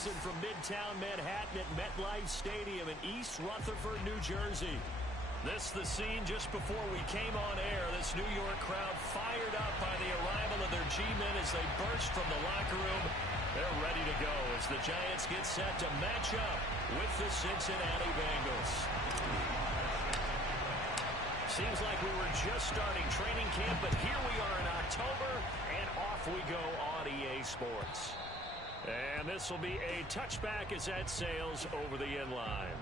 Mixon from Midtown Manhattan at MetLife Stadium in East Rutherford, New Jersey. This the scene just before we came on air. This New York crowd fired up by the arrival of their G-men as they burst from the locker room. They're ready to go as the Giants get set to match up with the Cincinnati Bengals. Seems like we were just starting training camp, but here we are in October, and off we go on EA Sports. And this will be a touchback as that sails over the end line.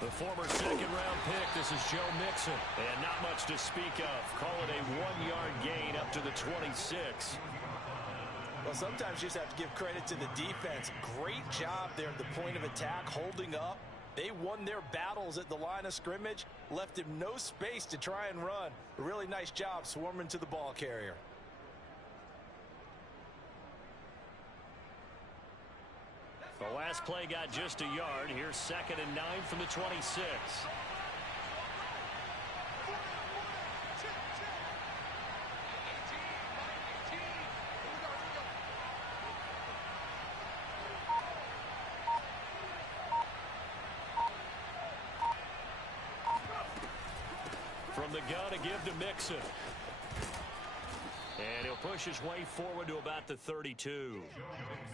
The former second-round pick, this is Joe Mixon. And not much to speak of. Call it a 1-yard gain up to the 26. Well, sometimes you just have to give credit to the defense. Great job there at the point of attack, holding up. They won their battles at the line of scrimmage, left him no space to try and run. A really nice job swarming to the ball carrier. The last play got just a yard. Here's 2nd and 9 from the 26. From the gun, a give to Mixon. And he'll push his way forward to about the 32.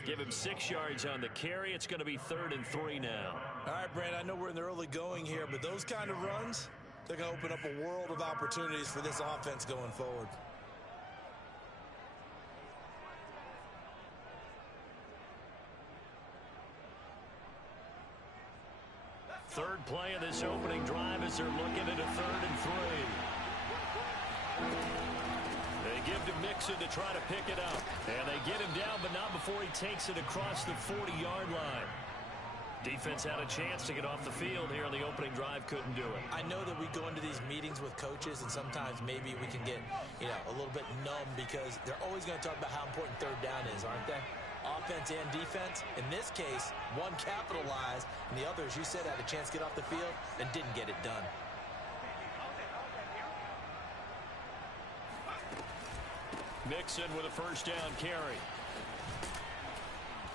Give him 6 yards on the carry. It's going to be 3rd and 3 now. All right, Brandon, I know we're in the early going here, but those kind of runs, they're going to open up a world of opportunities for this offense going forward. Third play of this opening drive as they're looking at a 3rd and 3. They give to Mixon to try to pick it up. And they get him down, but not before he takes it across the 40-yard line. Defense had a chance to get off the field here on the opening drive, couldn't do it. I know that we go into these meetings with coaches, and sometimes maybe we can get, a little bit numb because they're always going to talk about how important 3rd down is, aren't they? Offense and defense. In this case, one capitalized, and the other, as you said, had a chance to get off the field and didn't get it done. Mixon with a 1st down carry.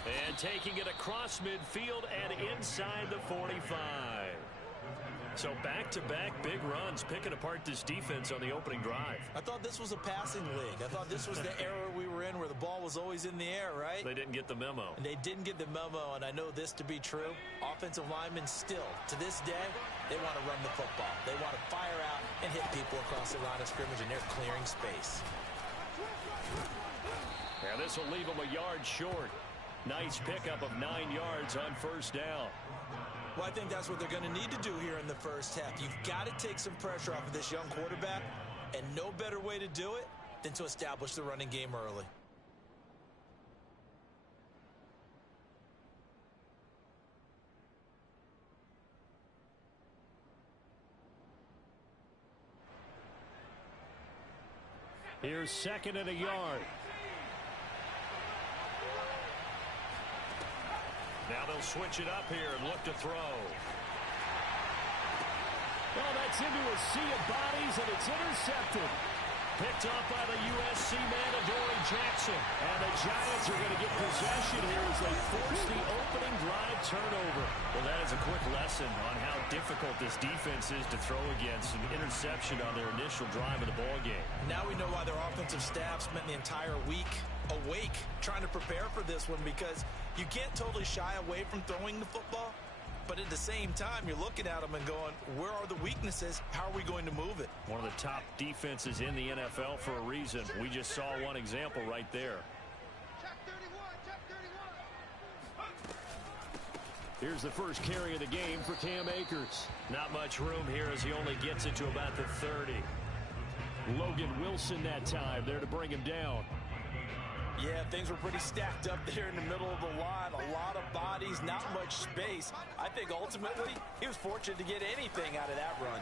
And taking it across midfield and inside the 45. So back-to-back big runs, picking apart this defense on the opening drive. I thought this was a passing league. I thought this was the era we were in where the ball was always in the air, right? They didn't get the memo. And they didn't get the memo, and I know this to be true. Offensive linemen still, to this day, they want to run the football. They want to fire out and hit people across the line of scrimmage, and they're clearing space. Yeah, this will leave them a yard short. Nice pickup of 9 yards on 1st down. Well, I think that's what they're going to need to do here in the first half. You've got to take some pressure off of this young quarterback, and no better way to do it than to establish the running game early. Here's 2nd and a yard. Now they'll switch it up here and look to throw. Well, that's into a sea of bodies, and it's intercepted. Picked up by the USC man, Adoree Jackson. And the Giants are going to get possession here as they force the opening drive turnover. Well, that is a quick lesson on how difficult this defense is to throw against. An interception on their initial drive of the ballgame. Now we know why their offensive staff spent the entire week awake trying to prepare for this one, because you can't totally shy away from throwing the football. But at the same time, you're looking at them and going, where are the weaknesses? How are we going to move it? One of the top defenses in the NFL for a reason. We just saw one example right there. Here's the first carry of the game for Cam Akers. Not much room here as he only gets it to about the 30. Logan Wilson that time there to bring him down. Yeah, things were pretty stacked up there in the middle of the line. A lot of bodies, not much space. I think ultimately he was fortunate to get anything out of that run.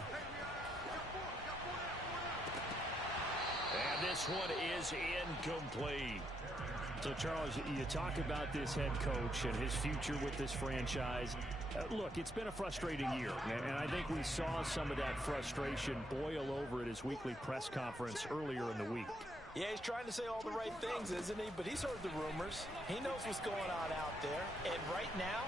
And this one is incomplete. So, Charles, you talk about this head coach and his future with this franchise. Look, it's been a frustrating year, and I think we saw some of that frustration boil over at his weekly press conference earlier in the week. Yeah, he's trying to say all the right things, isn't he? But he's heard the rumors. He knows what's going on out there. And right now,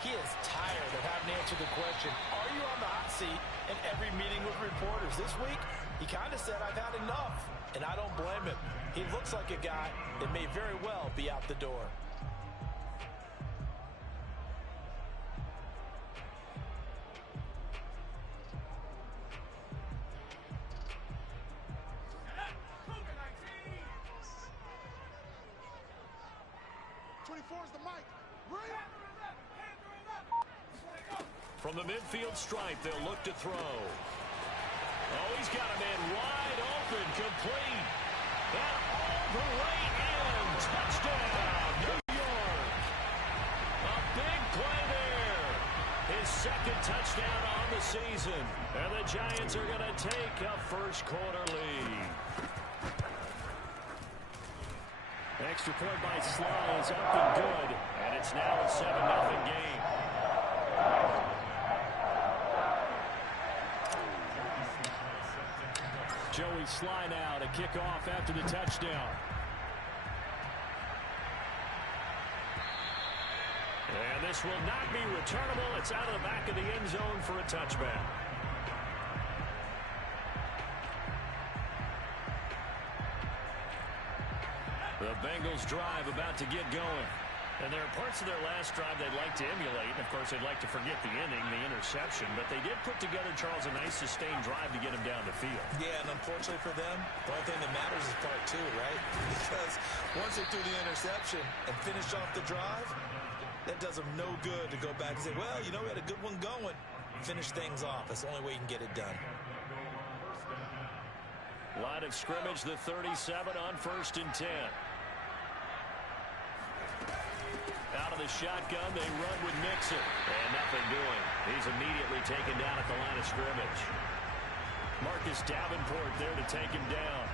he is tired of having to answer the question, are you on the hot seat in every meeting with reporters? This week, he kind of said, I've had enough. And I don't blame him. He looks like a guy that may very well be out the door. From the midfield stripe, they'll look to throw. Oh, he's got a man wide open, complete. And all the way in. Touchdown, New York. A big play there. His second touchdown on the season. And the Giants are going to take a first quarter lead. Extra point by Sly is up and good. And it's now a 7-0 game. Joey Sly now to kick off after the touchdown. And this will not be returnable. It's out of the back of the end zone for a touchback. The Bengals drive about to get going. And there are parts of their last drive they'd like to emulate. And, of course, they'd like to forget the inning, the interception. But they did put together, Charles, a nice sustained drive to get him down the field. Yeah, and unfortunately for them, the only thing that matters is part two, right? Because once they threw the interception and finished off the drive, that does them no good to go back and say, well, you know, we had a good one going. Finish things off. That's the only way you can get it done. Line of scrimmage, the 37 on 1st and 10. Out of the shotgun, they run with Mixon. And nothing doing. He's immediately taken down at the line of scrimmage. Marcus Davenport there to take him down.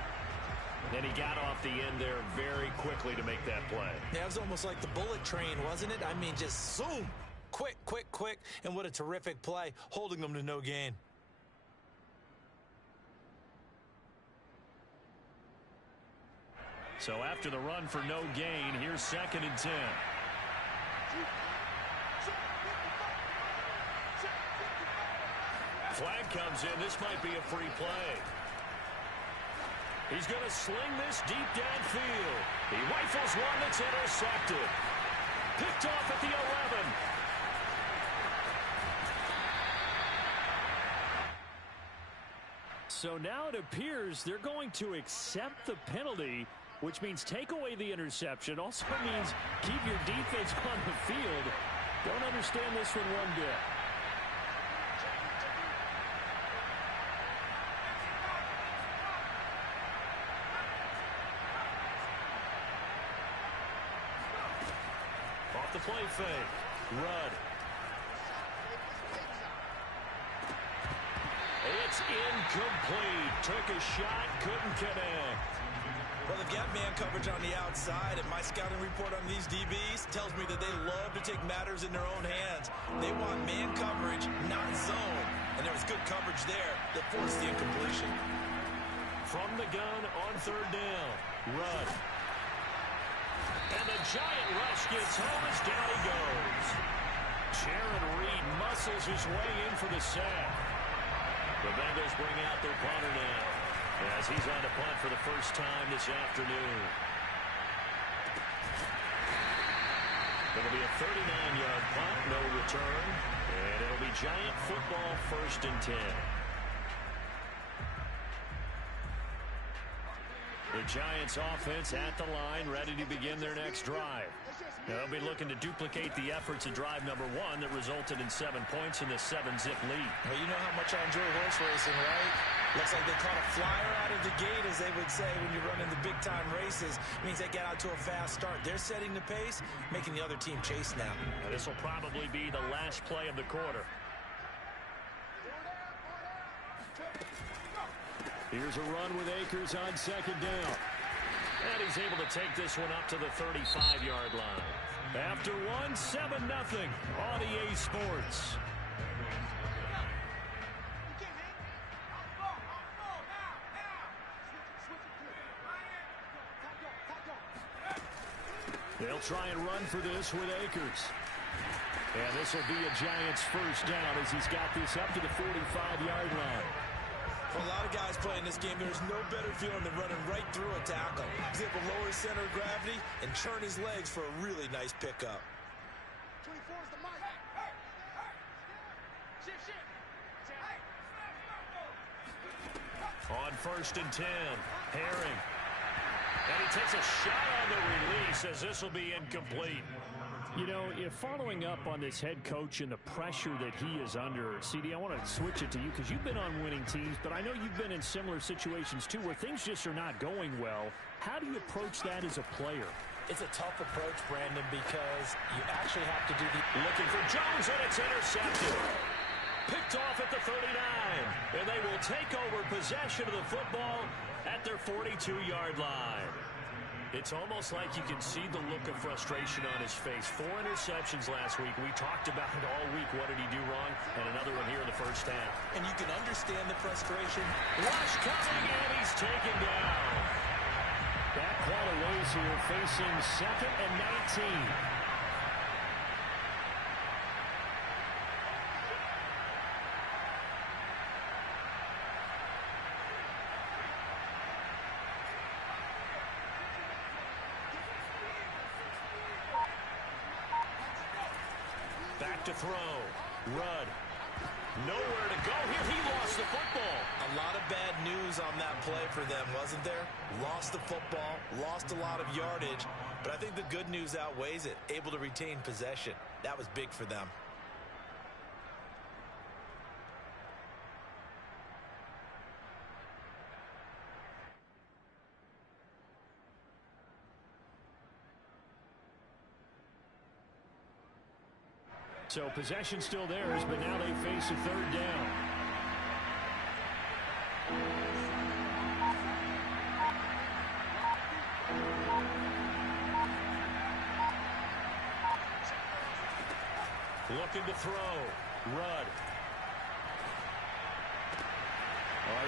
And he got off the end there very quickly to make that play. Yeah, it was almost like the bullet train, wasn't it? I mean, just zoom. Quick, quick, quick. And what a terrific play, holding them to no gain. So after the run for no gain, here's 2nd and 10. Flag comes in. This might be a free play. He's going to sling this deep downfield. He rifles one that's intercepted. Picked off at the 11. So now it appears they're going to accept the penalty, which means take away the interception. Also means keep your defense on the field. Don't understand this one bit. Off the play fake. Rudd. It's incomplete. Took a shot, couldn't connect. Well, they've got man coverage on the outside, and my scouting report on these DBs tells me that they love to take matters in their own hands. They want man coverage, not zone. And there was good coverage there that forced the incompletion. From the gun on 3rd down. Rudd. And the giant rush gets home as down he goes. Jaron Reed muscles his way in for the sack. The Bengals bring out their punter now, as he's on to punt for the first time this afternoon. It'll be a 39-yard punt, no return, and it'll be Giant football 1st and 10. The Giants offense at the line, ready to begin their next drive. They'll be looking to duplicate the efforts of drive number 1 that resulted in 7 points in the 7-zip lead. Well, you know how much I enjoy horse racing, right? Looks like they caught a flyer out of the gate, as they would say when you're running the big-time races. It means they get out to a fast start. They're setting the pace, making the other team chase now. This will probably be the last play of the quarter. Here's a run with Akers on second down. And he's able to take this one up to the 35-yard line. After one, 7-0 on EA Sports. They'll try and run for this with Akers. And this will be a Giants first down as he's got this up to the 45-yard line. For a lot of guys playing this game, there's no better feeling than running right through a tackle. He's able to lower his center of gravity and churn his legs for a really nice pickup. 24 is the mic. On 1st and 10, Herring. And he takes a shot on the release as this will be incomplete. You know, if following up on this head coach and the pressure that he is under, CD, I want to switch it to you because you've been on winning teams, but I know you've been in similar situations too where things just are not going well. How do you approach that as a player? It's a tough approach, Brandon, because you actually have to do the... Looking for Jones, and it's intercepted. Picked off at the 39, and they will take over possession of the football at their 42-yard line. It's almost like you can see the look of frustration on his face. 4 interceptions last week. We talked about it all week. What did he do wrong? And another one here in the first half. And you can understand the frustration. Rush coming, and he's taken down. Back quite a ways here, facing 2nd and 19. To throw. Rudd. Nowhere to go here. He lost the football. A lot of bad news on that play for them, wasn't there? Lost the football, lost a lot of yardage, but I think the good news outweighs it. Able to retain possession. That was big for them. So possession still theirs, but now they face a 3rd down. Looking to throw. Rudd.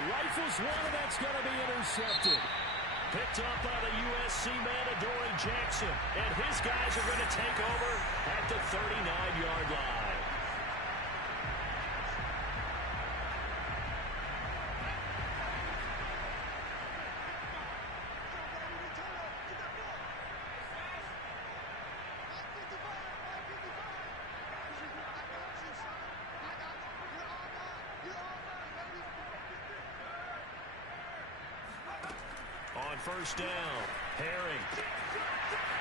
Rifles one, and that's going to be intercepted. Picked up by the USC man, Adoree Jackson. And his guys are going to take over at the 39-yard line. On 1st down, Herring.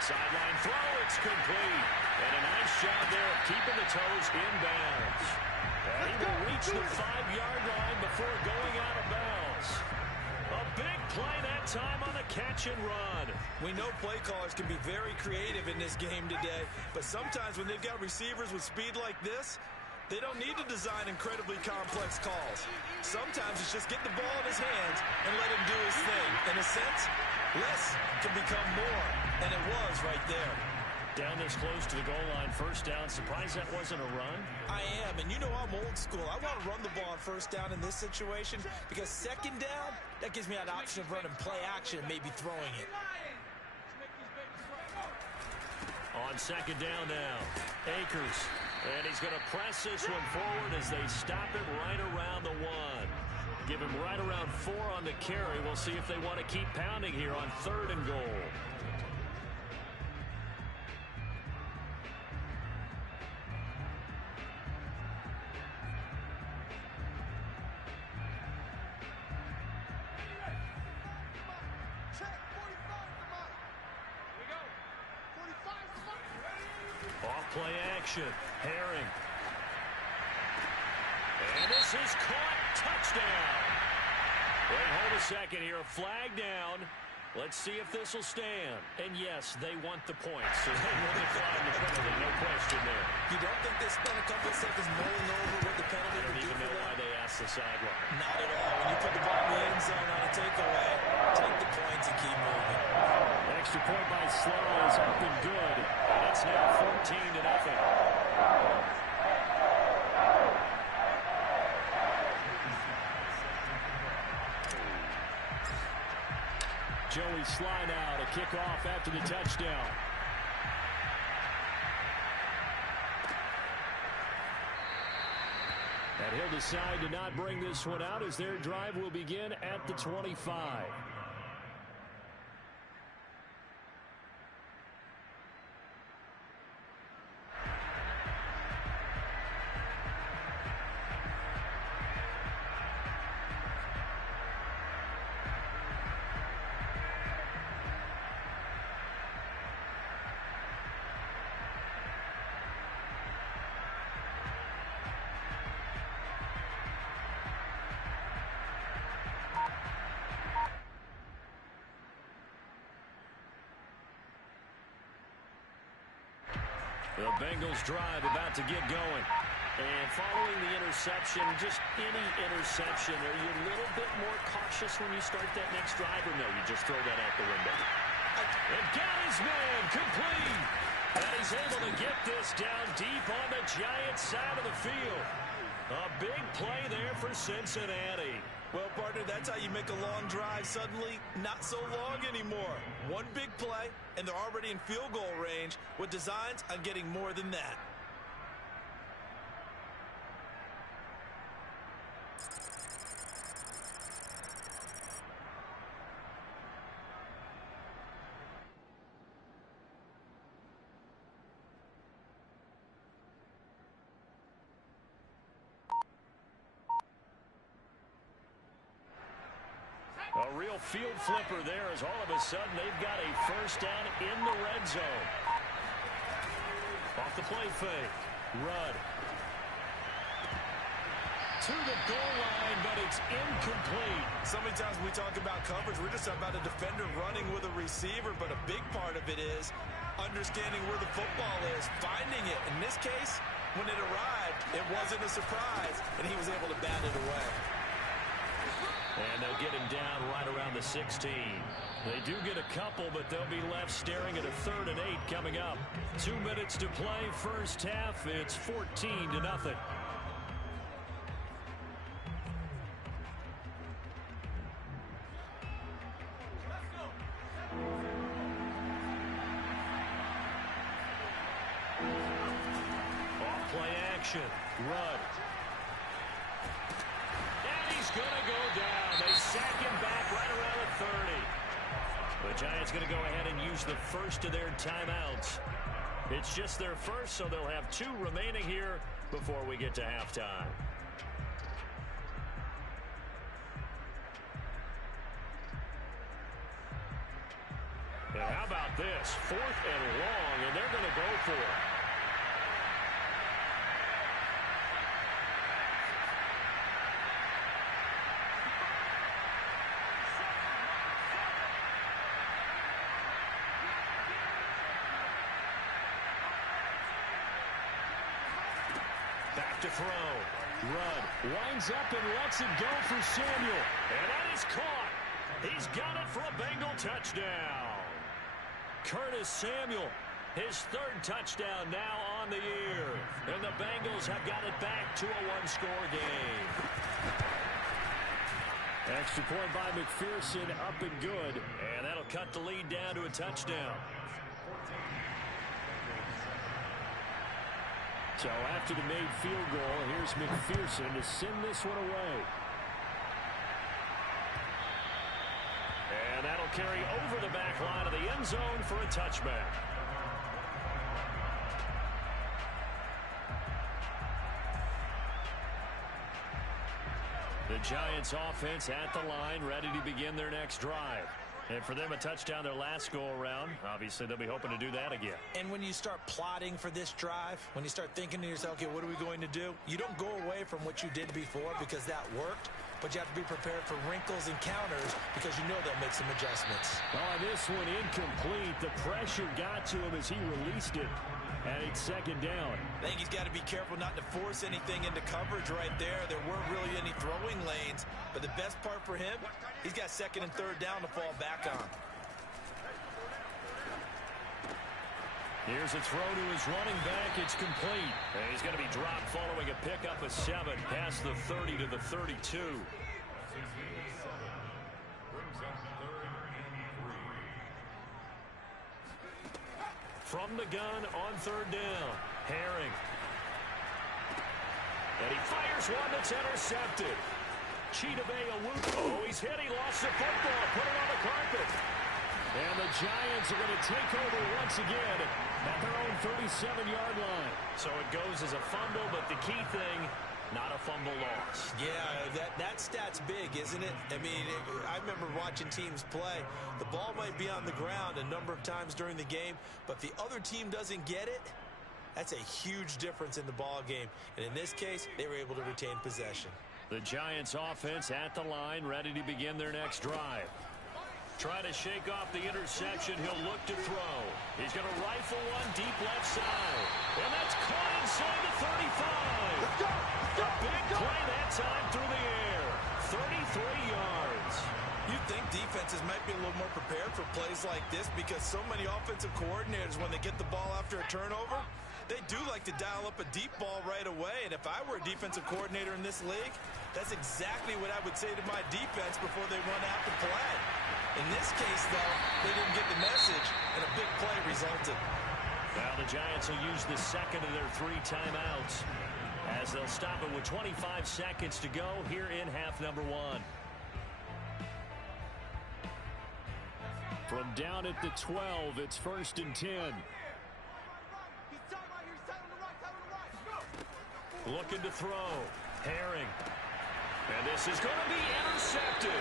Sideline throw, it's complete. And a nice job there of keeping the toes inbounds. And he will reach the 5-yard line before going out of bounds. A big play that time on the catch and run. We know play callers can be very creative in this game today, but sometimes when they've got receivers with speed like this, they don't need to design incredibly complex calls. Sometimes it's just get the ball in his hands and let him do his thing. In a sense, less can become more, and it was right there. Down this close to the goal line, 1st down. Surprised that wasn't a run? I am, and you know I'm old school. I want to run the ball on 1st down in this situation because 2nd down, that gives me that option of running play action and maybe throwing it. On 2nd down now, Akers. And he's going to press this one forward as they stop him right around the 1. Give him right around 4 on the carry. We'll see if they want to keep pounding here on 3rd and goal. Check. Play action. Herring. And this is caught. Touchdown. Wait, hold a second here. Flag down. Let's see if this will stand. And yes, they want the points, so they will decline the penalty. No question there. You don't think they spent a couple of seconds mulling over what the penalty I would don't do even for know them? why they asked the sideline. Not at all. When you put the ball in the end zone on a takeaway, take the points and keep moving. Extra point by Slow is up and good. And it's now 14-0. Joey slide out, a kickoff after the touchdown. And he'll decide to not bring this one out as their drive will begin at the 25. The Bengals drive about to get going. And following the interception, just any interception, are you a little bit more cautious when you start that next drive, or no, you just throw that out the window? And got his man complete. And he's able to get this down deep on the Giants side of the field. A big play there for Cincinnati. Well, partner, that's how you make a long drive suddenly not so long anymore. One big play, and they're already in field goal range with designs on getting more than that. A real field flipper there as all of a sudden they've got a first down in the red zone. Off the play fake. Rudd. To the goal line, but it's incomplete. So many times when we talk about coverage, we're just talking about a defender running with a receiver, but a big part of it is understanding where the football is, finding it. In this case, when it arrived, it wasn't a surprise, and he was able to bat it away. And they'll get him down right around the 16. They do get a couple, but they'll be left staring at a 3rd and 8 coming up. 2 minutes to play, first half. It's 14-0. Off play action. Rudd. He's going to go down. They sack him back right around the 30. The Giants going to go ahead and use the first of their timeouts. It's just their first, so they'll have 2 remaining here before we get to halftime. And how about this? 4th and long, and they're going to go for it. Back to throw. Rudd winds up and lets it go for Samuel. And that is caught. He's got it for a Bengal touchdown. Curtis Samuel, his 3rd touchdown now on the year. And the Bengals have got it back to a 1-score game. Extra point by McPherson, up and good. And that'll cut the lead down to a touchdown. So after the made field goal, here's McPherson to send this one away. And that'll carry over the back line of the end zone for a touchback. The Giants offense at the line, ready to begin their next drive. And for them, a touchdown their last go-around. Obviously, they'll be hoping to do that again. And when you start plotting for this drive, when you start thinking to yourself, okay, what are we going to do? You don't go away from what you did before because that worked, but you have to be prepared for wrinkles and counters because you know they'll make some adjustments. Oh, this one incomplete. The pressure got to him as he released it. And it's second down. I think he's got to be careful not to force anything into coverage right there. There weren't really any throwing lanes. But the best part for him, he's got second and third down to fall back on. Here's a throw to his running back. It's complete. And he's going to be dropped following a pickup of 7 past the 30 to the 32. From the gun on third down, Herring. And he fires one that's intercepted. Chidobe Awuzie. Oh, he's hit. He lost the football. Put it on the carpet. And the Giants are going to take over once again at their own 37-yard line. So it goes as a fumble, but the key thing, not a fumble loss. Yeah, that stat's big, isn't it? I mean, I remember watching teams play. The ball might be on the ground a number of times during the game, but if the other team doesn't get it, that's a huge difference in the ball game. And in this case, they were able to retain possession. The Giants offense at the line, ready to begin their next drive. Try to shake off the interception. He'll look to throw. He's going to rifle one deep left side. And that's caught inside the 35. Let's go! Let's go! Big play that time through the air. 33 yards. You'd think defenses might be a little more prepared for plays like this because so many offensive coordinators, when they get the ball after a turnover, they do like to dial up a deep ball right away. And if I were a defensive coordinator in this league, that's exactly what I would say to my defense before they run out the play. In this case, though, they didn't get the message, and a big play resulted. Now the Giants will use the second of their 3 timeouts as they'll stop it with 25 seconds to go here in half number 1. From down at the 12, it's 1st and 10. Looking to throw. Herring. And this is going to be intercepted.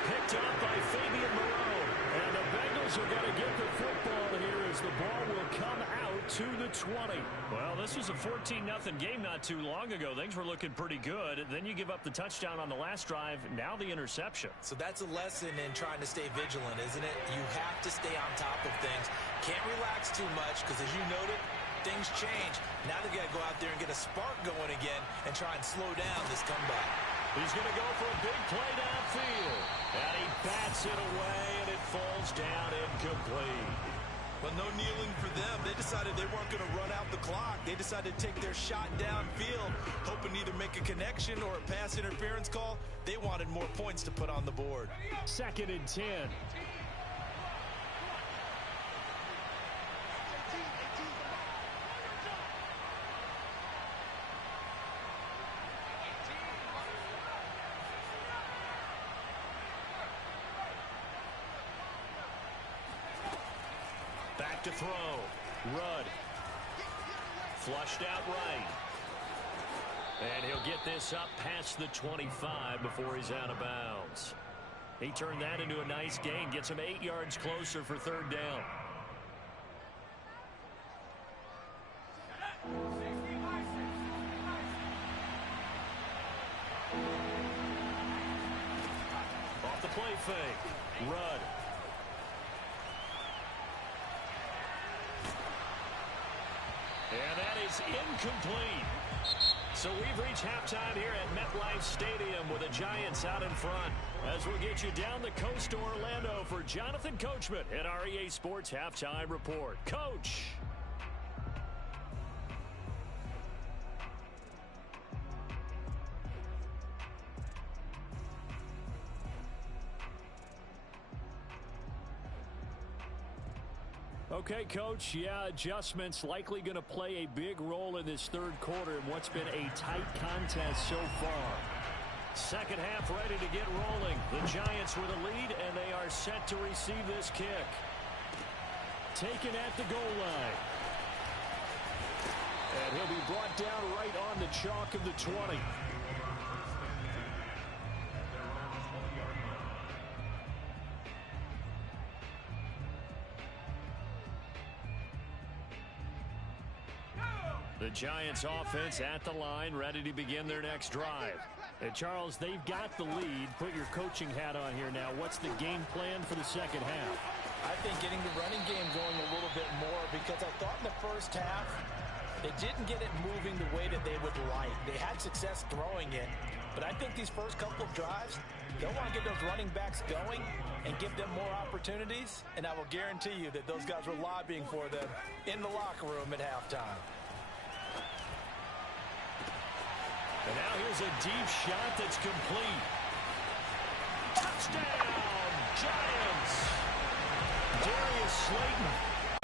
Picked up by Fabian Moreau. And the Bengals are going to get the football here as the ball will come out to the 20. Well, this was a 14-0 game not too long ago. Things were looking pretty good. Then you give up the touchdown on the last drive. Now the interception. So that's a lesson in trying to stay vigilant, isn't it? You have to stay on top of things. Can't relax too much because, as you noted, things change. Now they got to go out there and get a spark going again and try and slow down this comeback. He's going to go for a big play downfield. And he bats it away, and it falls down incomplete. Well, no kneeling for them. They decided they weren't going to run out the clock. They decided to take their shot downfield, hoping to either make a connection or a pass interference call. They wanted more points to put on the board. 2nd and 10. Back to throw. Rudd. Flushed out right. And he'll get this up past the 25 before he's out of bounds. He turned that into a nice gain. Gets him 8 yards closer for 3rd down. Off the play fake. Rudd. And that is incomplete. So we've reached halftime here at MetLife Stadium with the Giants out in front. As we'll get you down the coast to Orlando for Jonathan Coachman at our EA Sports Halftime Report. Coach. Okay, Coach, yeah, adjustments likely going to play a big role in this 3rd quarter in what's been a tight contest so far. Second half ready to get rolling. The Giants with a lead, and they are set to receive this kick. Taken at the goal line. And he'll be brought down right on the chalk of the 20. The Giants offense at the line, ready to begin their next drive. And Charles, they've got the lead. Put your coaching hat on here now. What's the game plan for the second half? I think getting the running game going a little bit more, because I thought in the first half they didn't get it moving the way that they would like. They had success throwing it, but I think these first couple of drives, they'll want to get those running backs going and give them more opportunities, and I will guarantee you that those guys were lobbying for them in the locker room at halftime. And now here's a deep shot that's complete. Touchdown, Giants! Darius Slayton,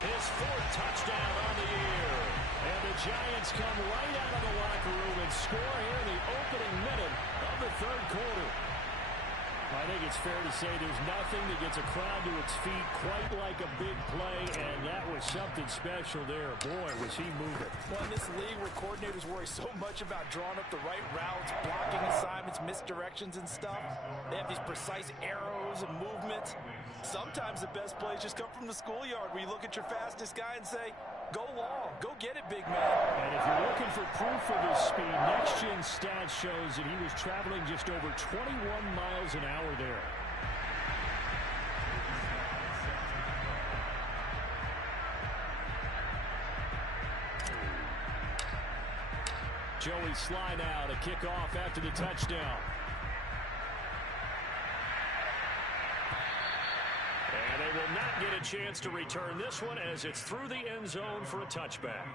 his 4th touchdown on the year. And the Giants come right out of the locker room and score here in the opening minute of the 3rd quarter. I think it's fair to say there's nothing that gets a crowd to its feet quite like a big play, and that was something special there. Boy, was he moving. Well, in this league where coordinators worry so much about drawing up the right routes, blocking assignments, misdirections and stuff, they have these precise arrows and movements. Sometimes the best plays just come from the schoolyard, where you look at your fastest guy and say, go long, go get it, big man. And if you're looking for proof of his speed, Next Gen Stats shows that he was traveling just over 21 miles an hour there. Joey Sly now to kick off after the touchdown. And they will not get a chance to return this one, as it's through the end zone for a touchback.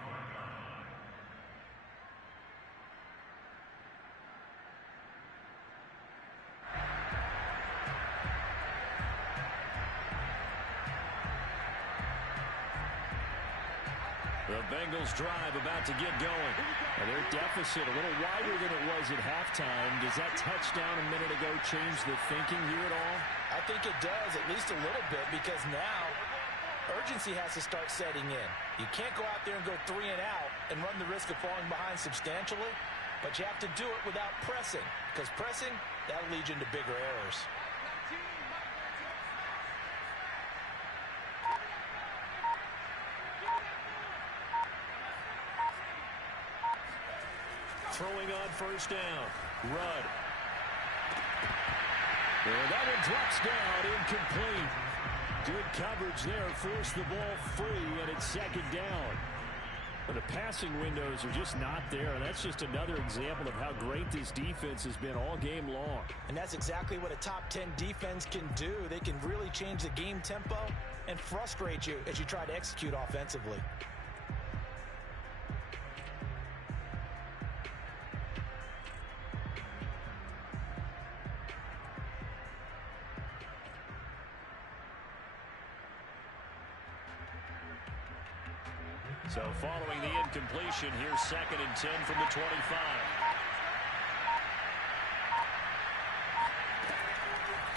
The Bengals drive about to get going. And their deficit a little wider than it was at halftime. Does that touchdown a minute ago change the thinking here at all? I think it does, at least a little bit, because now urgency has to start setting in. You can't go out there and go 3 and out and run the risk of falling behind substantially, but you have to do it without pressing, because pressing, that'll lead you into bigger errors. Throwing on first down. Rudd. And that one drops down, incomplete. Good coverage there, forced the ball free, and it's 2nd down. But the passing windows are just not there, and that's just another example of how great this defense has been all game long. And that's exactly what a top 10 defense can do. They can really change the game tempo and frustrate you as you try to execute offensively. So following the incompletion, here's 2nd and 10 from the 25.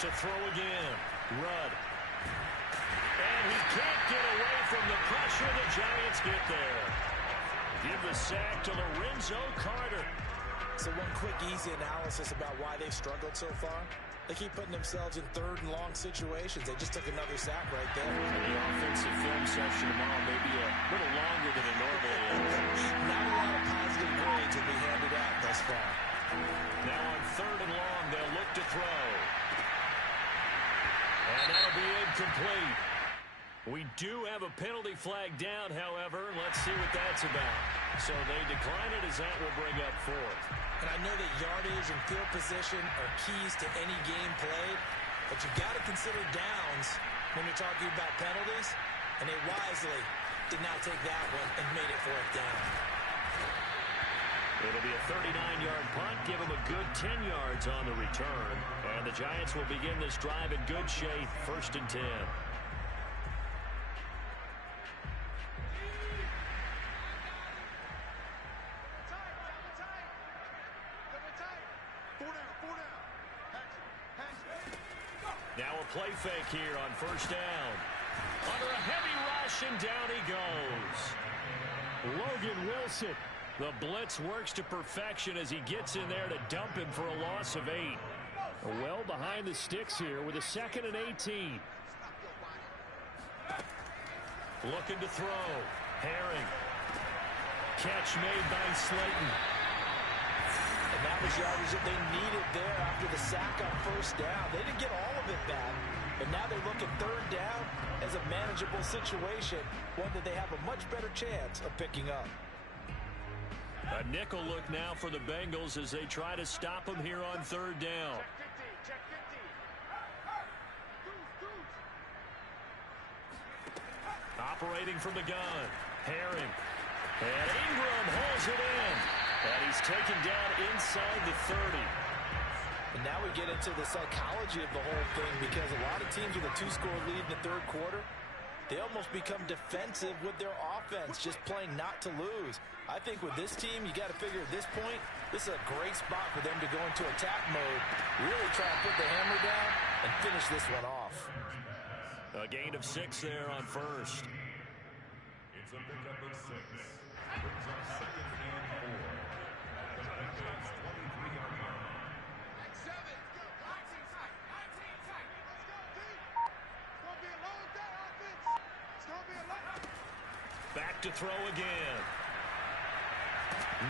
To throw again, Rudd. And he can't get away from the pressure. The Giants get there. Give the sack to Lorenzo Carter. So one quick, easy analysis about why they've struggled so far. They keep putting themselves in 3rd and long situations. They just took another sack right there. And the offensive film session tomorrow may be a little longer than it normally is. Not a lot of positive grades will be handed out thus far. Now on 3rd and long, they'll look to throw. And that'll be incomplete. We do have a penalty flag down, however. Let's see what that's about. So they decline it, as that will bring up 4th. And I know that yardage and field position are keys to any game played, but you've got to consider downs when you're talking about penalties, and they wisely did not take that one and made it 4th down. It'll be a 39-yard punt, give them a good 10 yards on the return, and the Giants will begin this drive in good shape, 1st and 10. Now a play fake here on 1st down. Under a heavy rush, and down he goes. Logan Wilson. The blitz works to perfection as he gets in there to dump him for a loss of 8. Well behind the sticks here with a 2nd and 18. Looking to throw. Herring. catch made by Slayton. And that was yardage that they needed there after the sack on first down. They didn't get all of it back, but now they look at third down as a manageable situation, one that they have a much better chance of picking up. A nickel look now for the Bengals as they try to stop them here on third down. Operating from the gun, Herring. And Ingram holds it in. And he's taken down inside the 30. And now we get into the psychology of the whole thing, because a lot of teams with a 2-score lead in the third quarter, they almost become defensive with their offense, just playing not to lose. I think with this team, you got to figure at this point, this is a great spot for them to go into attack mode, really try to put the hammer down and finish this one off. A gain of 6 there on first. It's a pickup of 6. Brings up second and 4. The Bengals 23-yard line. Back to throw again.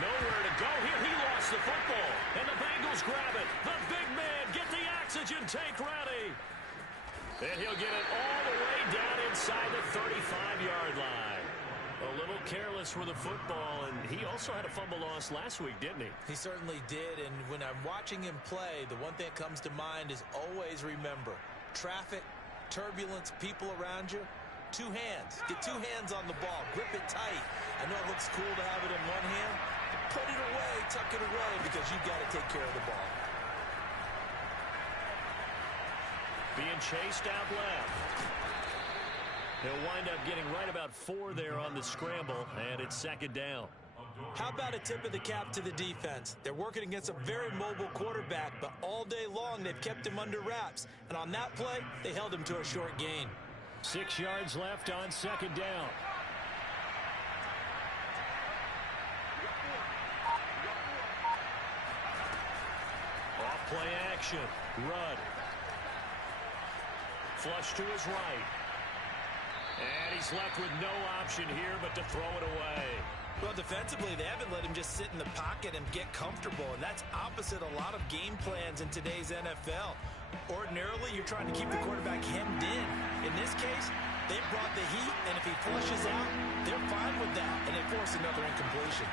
Nowhere to go here. He lost the football. And the Bengals grab it. The big man, get the oxygen tank ready. And he'll get it all the way down inside the 35-yard line. A little careless with the football, and he also had a fumble loss last week, didn't he? He certainly did, and when I'm watching him play, the one thing that comes to mind is always remember, traffic, turbulence, people around you, 2 hands. Get 2 hands on the ball. Grip it tight. I know it looks cool to have it in one hand, but put it away, tuck it away, because you've got to take care of the ball. Being chased out left. He'll wind up getting right about 4 there on the scramble, and it's second down. How about a tip of the cap to the defense? They're working against a very mobile quarterback, but all day long they've kept him under wraps. And on that play, they held him to a short gain. 6 yards left on second down. Off play action. Rudd. Flush to his right. And he's left with no option here but to throw it away. Well, defensively, they haven't let him just sit in the pocket and get comfortable, and that's opposite a lot of game plans in today's NFL. Ordinarily, you're trying to keep the quarterback hemmed in. In this case, they brought the heat, and if he flushes out, they're fine with that, and they force another incompletion.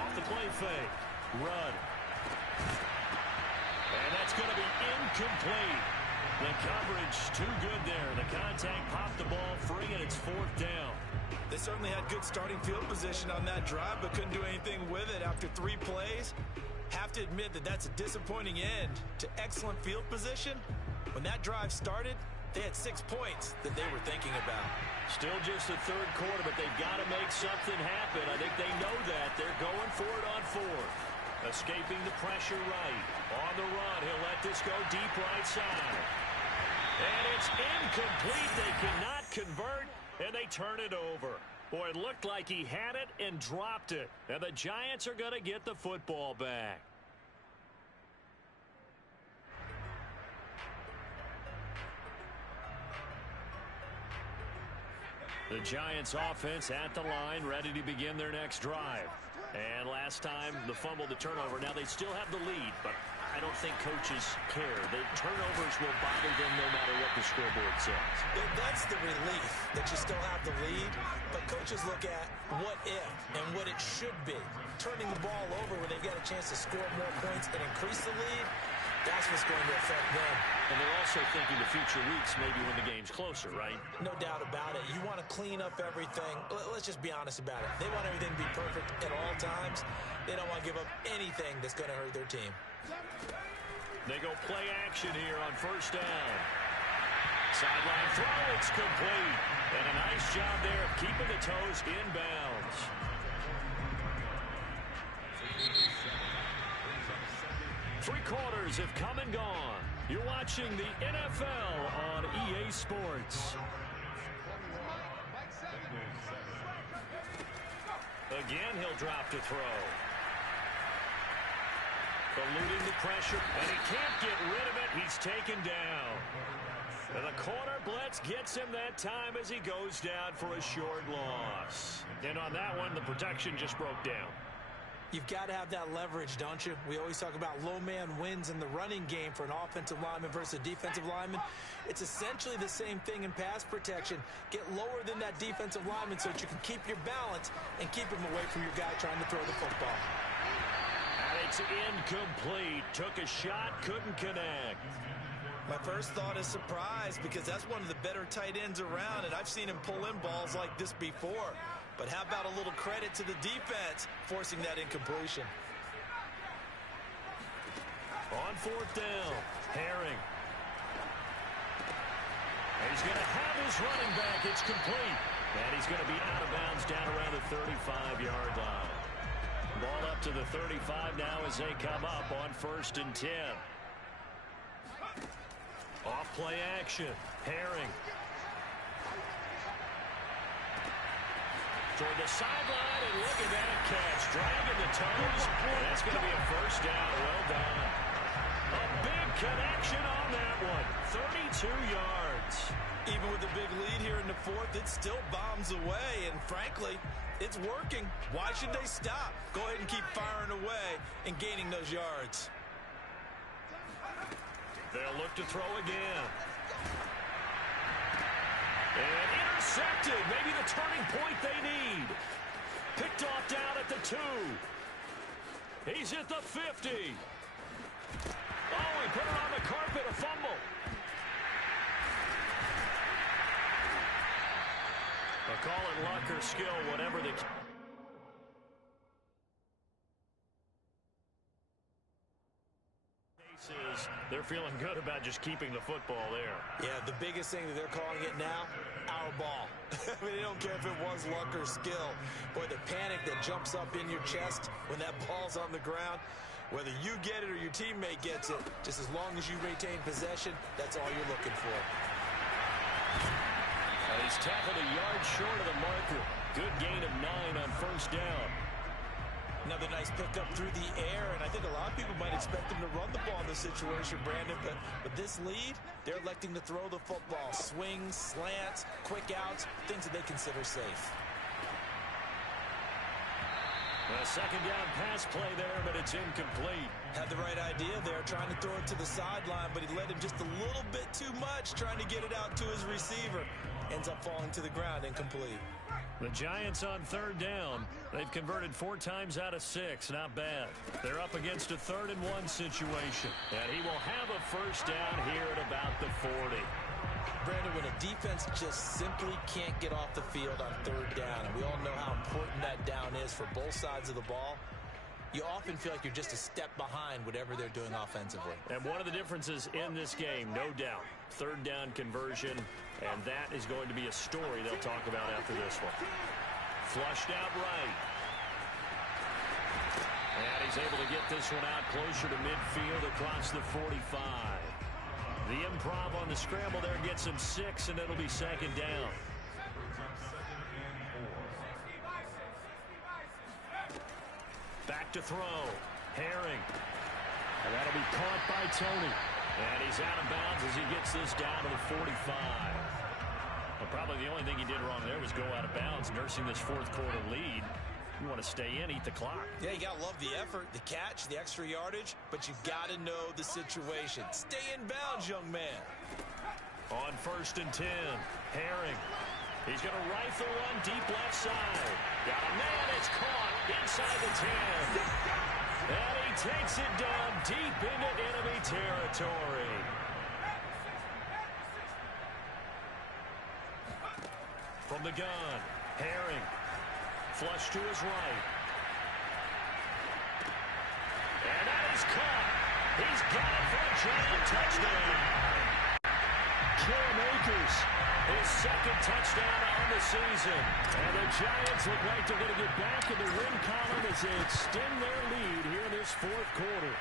Off the play fake. Rudd. And that's going to be incomplete. The coverage too good there. The contact popped the ball free, and it's 4th down. They certainly had good starting field position on that drive, but couldn't do anything with it after 3 plays. Have to admit that that's a disappointing end to excellent field position. When that drive started, they had 6 points that they were thinking about. Still just the third quarter, but they've got to make something happen. I think they know that. They're going for it on 4th. Escaping the pressure right. On the run, he'll let this go deep right side. And it's incomplete. They cannot convert, and they turn it over. Boy, it looked like he had it and dropped it. And the Giants are going to get the football back. The Giants offense at the line, ready to begin their next drive. And last time, the fumble, the turnover. Now they still have the lead, but I don't think coaches care. The turnovers will bother them no matter what the scoreboard says. That's the relief that you still have the lead, but coaches look at what if and what it should be. Turning the ball over when they've got a chance to score more points and increase the lead, that's what's going to affect them. And they're also thinking the future weeks, maybe when the game's closer, right? No doubt about it. You want to clean up everything. Let's just be honest about it. They want everything to be perfect at all times. They don't want to give up anything that's going to hurt their team. They go play action here on first down. Sideline throw, it's complete. And a nice job there of keeping the toes in bounds. Three quarters have come and gone. You're watching the NFL on EA Sports. Again, he'll drop to throw. Eluding the pressure, and he can't get rid of it. He's taken down. And the corner blitz gets him that time as he goes down for a short loss. And on that one, the protection just broke down. You've got to have that leverage, don't you? We always talk about low man wins in the running game for an offensive lineman versus a defensive lineman. It's essentially the same thing in pass protection. Get lower than that defensive lineman so that you can keep your balance and keep him away from your guy trying to throw the football. And it's incomplete. Took a shot, couldn't connect. My first thought is surprise because that's one of the better tight ends around, and I've seen him pull in balls like this before. But how about a little credit to the defense forcing that incompletion? On fourth down, Herring. And he's going to have his running back. It's complete. And he's going to be out of bounds down around the 35-yard line. Ball up to the 35 now as they come up on 1st and 10. Off play action. Herring. Toward the sideline, and look at that catch. Dragging the toes. And that's going to be a first down. Well done. A big connection on that one. 32 yards. Even with the big lead here in the fourth, it still bombs away. And frankly, it's working. Why should they stop? Go ahead and keep firing away and gaining those yards. They'll look to throw again. And intercepted. Maybe the turning point they need. Picked off down at the 2. He's at the 50. Oh, he put it on the carpet. A fumble. They'll call it luck or skill, whatever the... They're feeling good about just keeping the football there. Yeah, the biggest thing that they're calling it now, our ball. I mean, they don't care if it was luck or skill. Boy, the panic that jumps up in your chest when that ball's on the ground, whether you get it or your teammate gets it, just as long as you retain possession, that's all you're looking for. And he's tackled a yard short of the marker. Good gain of 9 on 1st down. Another nice pickup through the air, and I think a lot of people might expect them to run the ball in this situation, Brandon, but with this lead, they're electing to throw the football. Swings, slants, quick outs, things that they consider safe. A second down pass play there, but it's incomplete. Had the right idea there, trying to throw it to the sideline, but he led him just a little bit too much, trying to get it out to his receiver. Ends up falling to the ground, incomplete. The Giants on 3rd down. They've converted 4 times out of 6. Not bad. They're up against a 3rd and 1 situation. And he will have a first down here at about the 40. Brandon, when a defense just simply can't get off the field on 3rd down, and we all know how important that down is for both sides of the ball, you often feel like you're just a step behind whatever they're doing offensively. And one of the differences in this game, no doubt, 3rd down conversion, and that is going to be a story they'll talk about after this one. Flushed out right. And he's able to get this one out closer to midfield across the 45. The improv on the scramble there gets him 6, and it'll be 2nd down. Back to throw. Herring. And that'll be caught by Tony. And he's out of bounds as he gets this down to the 45. Well, probably the only thing he did wrong there was go out of bounds, nursing this 4th quarter lead. You want to stay in, eat the clock. Yeah, you got to love the effort, the catch, the extra yardage, but you got to know the situation. Stay in bounds, young man. On 1st and 10, Herring. He's going to rifle one deep left side. Got a man, it's caught inside the 10. And he takes it down deep into enemy territory. From the gun, Herring. Flush to his right. And that is caught. He's got it for a giant touchdown. Cam Akers, his 2nd touchdown on the season. And the Giants look like they're going to get back in the win column as they extend their lead here in this 4th quarter.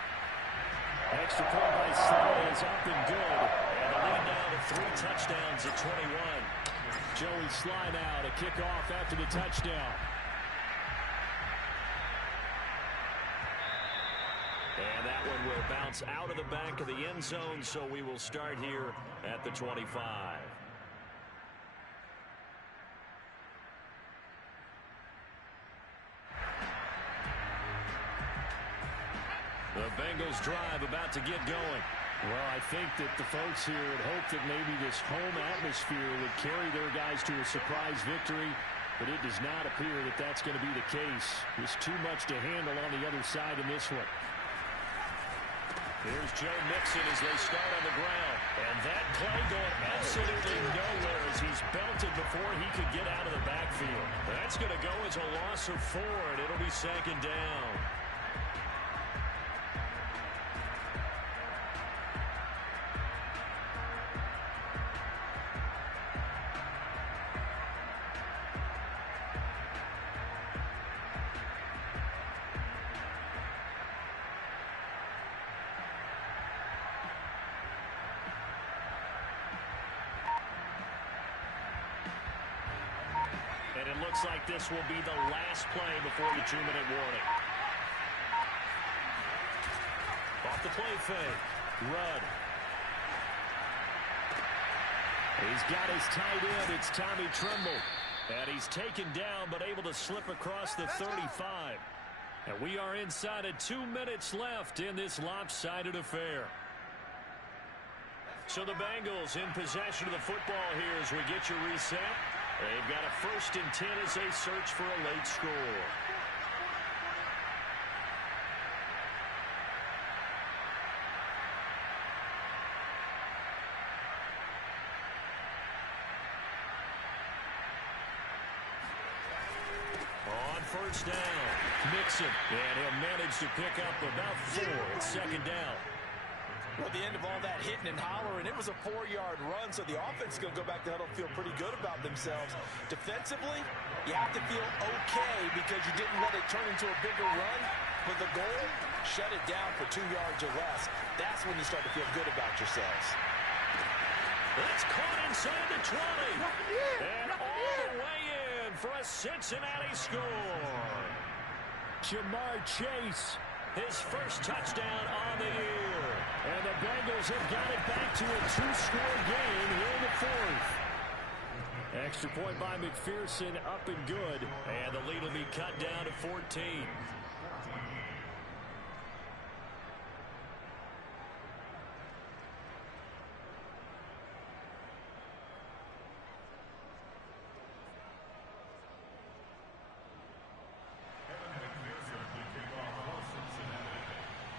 Extra point by Sly is up and good. And the lead now to 3 touchdowns at 21. Joey Sly now to kick off after the touchdown. And that one will bounce out of the back of the end zone, so we will start here at the 25. The Bengals drive about to get going. Well, I think that the folks here had hoped that maybe this home atmosphere would carry their guys to a surprise victory, but it does not appear that that's going to be the case. There's too much to handle on the other side in this one. Here's Joe Mixon as they start on the ground. And that play going absolutely nowhere as he's belted before he could get out of the backfield. That's going to go as a loss of 4, and it'll be second down. And it looks like this will be the last play before the 2-minute warning. Off the play fake. Rudd. He's got his tight end. It's Tommy Tremble. And he's taken down but able to slip across the 35. And we are inside of 2 minutes left in this lopsided affair. So the Bengals in possession of the football here as we get your reset. They've got a 1st and 10 as they search for a late score. On 1st down, Mixon, and he'll manage to pick up about 4. It's 2nd down. Well, at the end of all that hitting and hollering, it was a 4-yard run, so the offense is going to go back to huddle, feel pretty good about themselves. Defensively, you have to feel okay because you didn't let it turn into a bigger run. But the goal, shut it down for 2 yards or less. That's when you start to feel good about yourselves. That's caught inside the 20. And all the way in for a Cincinnati score. Jamar Chase, his first touchdown on the year. And the Bengals have got it back to a 2-score game here in the 4th. Extra point by McPherson, up and good. And the lead will be cut down to 14.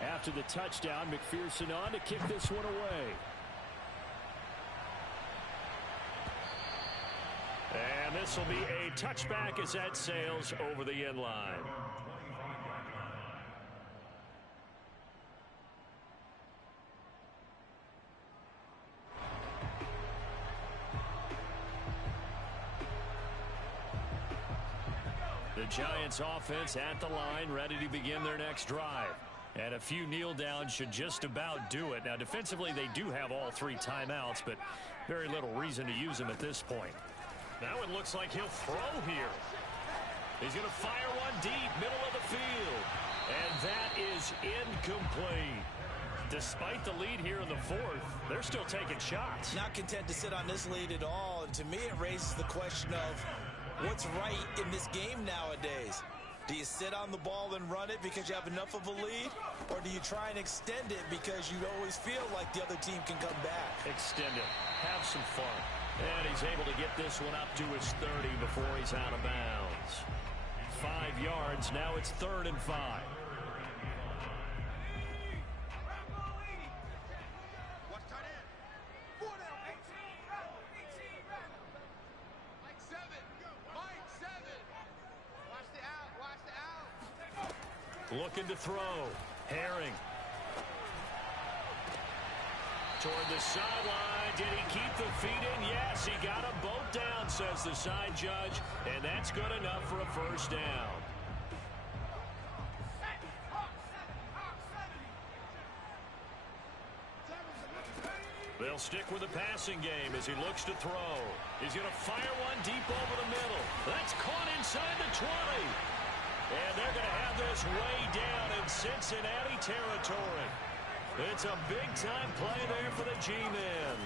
After the touchdown, McPherson on to kick this one away. And this will be a touchback as that sails over the end line. The Giants offense at the line, ready to begin their next drive. And a few kneel downs should just about do it. Now, defensively, they do have all 3 timeouts, but very little reason to use them at this point. Now it looks like he'll throw here. He's going to fire one deep, middle of the field. And that is incomplete. Despite the lead here in the 4th, they're still taking shots. Not content to sit on this lead at all. And to me, it raises the question of what's right in this game nowadays. Do you sit on the ball and run it because you have enough of a lead? Or do you try and extend it because you always feel like the other team can come back? Extend it. Have some fun. And he's able to get this one up to his 30 before he's out of bounds. 5 yards. Now it's 3rd and 5. Looking to throw. Herring. Toward the sideline. Did he keep the feet in? Yes, he got them both down, says the side judge. And that's good enough for a 1st down. They'll stick with the passing game as he looks to throw. He's going to fire one deep over the middle. That's caught inside the 20. And they're going to have this way down in Cincinnati territory. It's a big-time play there for the G-Men.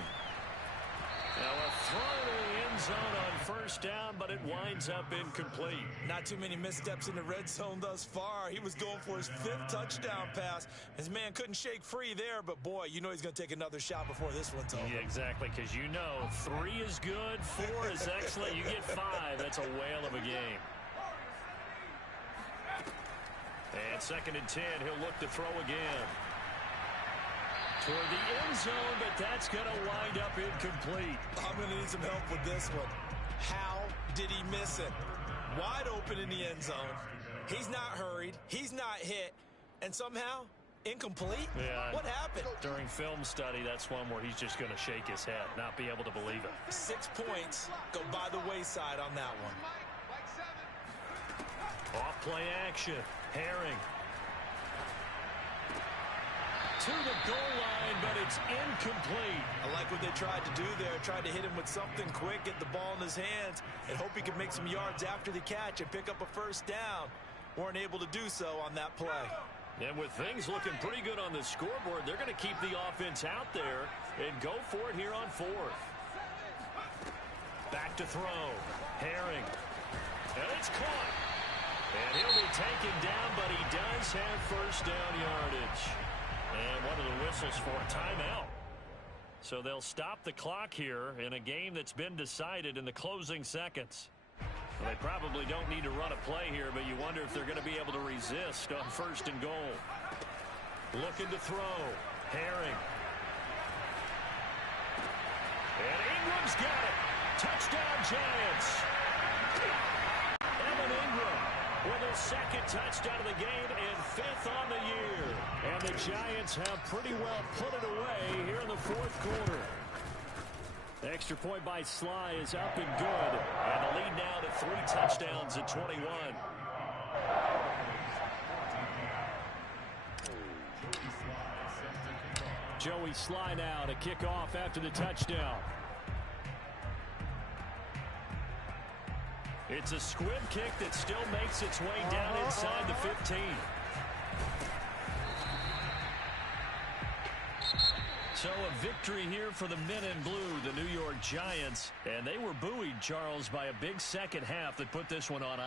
Now a throw to the end zone on first down, but it winds up incomplete. Not too many missteps in the red zone thus far. He was going for his 5th touchdown pass. His man couldn't shake free there, but boy, you know he's going to take another shot before this one's over. Yeah, exactly, because you know 3 is good, 4 is excellent. You get 5, that's a whale of a game. And 2nd and 10, he'll look to throw again. Toward the end zone, but that's going to wind up incomplete. I'm going to need some help with this one. How did he miss it? Wide open in the end zone. He's not hurried. He's not hit. And somehow, incomplete? Yeah. What happened? During film study, that's one where he's just going to shake his head, not be able to believe it. 6 points go by the wayside on that one. Off play action. Herring. To the goal line, but it's incomplete. I like what they tried to do there. Tried to hit him with something quick, get the ball in his hands, and hope he could make some yards after the catch and pick up a first down. Weren't able to do so on that play. And with things looking pretty good on the scoreboard, they're going to keep the offense out there and go for it here on 4th. Back to throw. Herring. And it's caught. And he'll be taken down, but he does have first down yardage. And one of the whistles for a timeout. So they'll stop the clock here in a game that's been decided in the closing seconds. Well, they probably don't need to run a play here, but you wonder if they're going to be able to resist on 1st and goal. Looking to throw. Herring. And Ingram's got it. Touchdown, Giants. Evan Ingram with his 2nd touchdown of the game and 5th on the year. And the Giants have pretty well put it away here in the 4th quarter. The extra point by Sly is up and good. And the lead now to 3 touchdowns at 21. Joey Sly now to kick off after the touchdown. It's a squib kick that still makes its way down inside the 15. So a victory here for the men in blue, the New York Giants. And they were buoyed, Charles, by a big second half that put this one on ice.